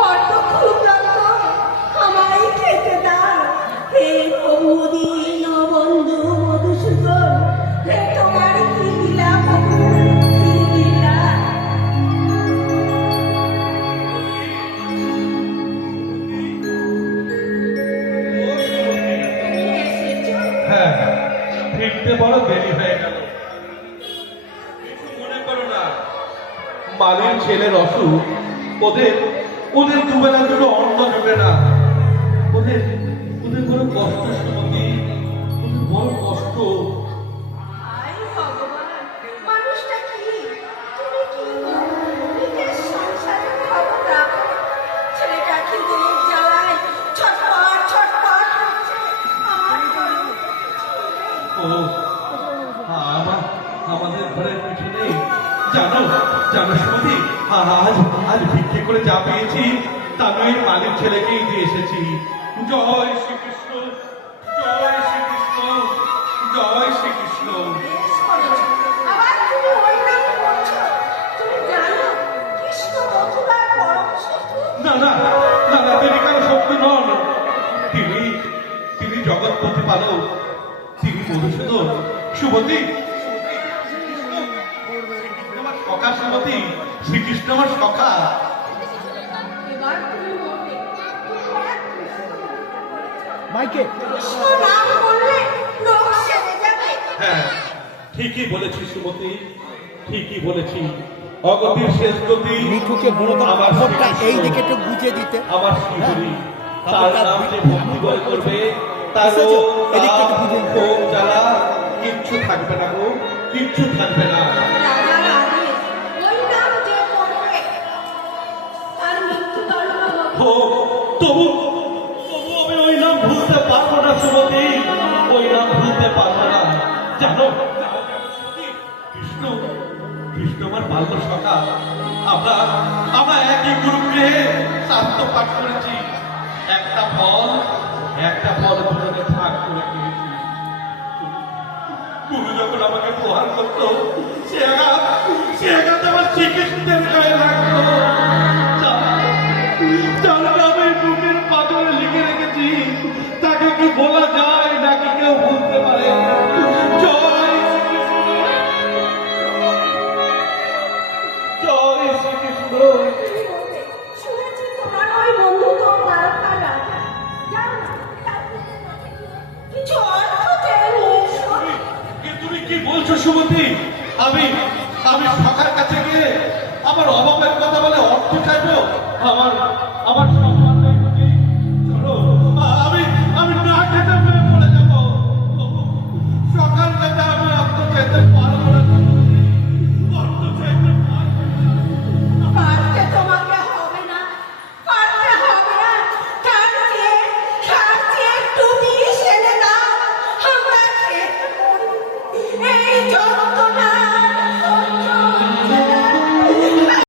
বড্ড খুব রক্ত, আমায় খেতে দাও। হে প্রভু দীন বন্ধু মধুসূদন, হে তোমার কি লীলা প্রভু, কি লীলা। তুমি এসেছো? হ্যাঁ, ফিরতে বড় দেরি হয়ে গেল। কিছু মনে করো না, মালির ছেলের অসুখ, ওদের ওদের দুবেলা দুটো অন্ন জোটে না। ওদের ওদের বড় কষ্ট সুমতি, ওদের বড় কষ্ট। হায় ভগবান, মানুষটা কি? তুমি কি গো? নিজের সংসারের খবর রাখো। ছেলেটা খিদের জ্বালায় ছটফট ছটফট করছে। আমার ঘরে ও আমার আমাদের ঘরের পিঠে নেই। জানো জানো সুমতি, আজ আজ ভিক্ষে করে যা পেয়েছি তা আমি মালির ছেলেকেই দিয়ে এসেছি। জয় শ্রীকৃষ্ণ, জয় শ্রীকৃষ্ণ, জয় শ্রীকৃষ্ণ। বেশ করেছো। আবার তুমি ওই নাম করছো। তুমি জানো কৃষ্ণ মথুরার পরম শত্রু। না না না না, তিনি কারো শত্রু নন। তিনি তিনি জগৎ প্রতিপালক, তিনি মধুসূদন। সুমতি, আমার সখা সুমতি, শ্রীকৃষ্ণ আমার সখা। এবার তুমি বলবে, তোমার কৃষ্ণ মথুরা বলেছো। মাইকে কৃষ্ণ নাম বললে লোক সেরে যাবে। হ্যাঁ, ঠিকই বলেছি সুমতি, ঠিকই বলেছি। অগতির শেষ গতি মিঠুকে বলো তো আমার খবরটা শ্রীকৃষ্ণ। এই দিকে একটু বুঝিয়ে দিতে। আমার শ্রীহরি, তার খবরটা নাম যে ভক্তি করে করবে, তার এসেছো? রোগ, এদিকটা একটু তাপ, বুঝিয়ে দিতে। ভোগ, জ্বালা কিচ্ছু থাকবে না গো, কিচ্ছু থাকবে না। রাজার আদেশ, ওই নাম যে করবে তার মৃত্যুদণ্ড হবে। ও, তবু তবু আমি ওই নাম ভুলতে পারবো না সুমতি, ওই নাম ভুলতে পারবো না। জানো কৃষ্ণ, কৃষ্ণ আমার বাল্য সখা। আমরা আমরা একই গুরুগৃহে শাস্ত্র পাঠ করেছি, একটা ফল দুজনে ভাগ করে খেয়েছি। গুরু যখন আমাকে প্রহার করতো, সে আঘাত আমার শ্রীকৃষ্ণের গায়ে লাগতো। যার নামে বুকের পাথরে লিখে রেখেছি, তাকে কি বলা যায় নাকি কেউ বলতে পারে? জয় শ্রীকৃষ্ণ, জয় শ্রীকৃষ্ণ। তুমি বলবে, শুনেছি তোমার ওই বন্ধু তো দ্বারকার রাজা। যাও না, তার কাছে গিয়ে কিছু অর্থ চেয়ে নিয়ে এসো। তুমি কি বলছো সুমতি? আমি আমি সখার কাছে গিয়ে আমার অভাবের কথা বলে অর্থ চাইবো? আমার আমার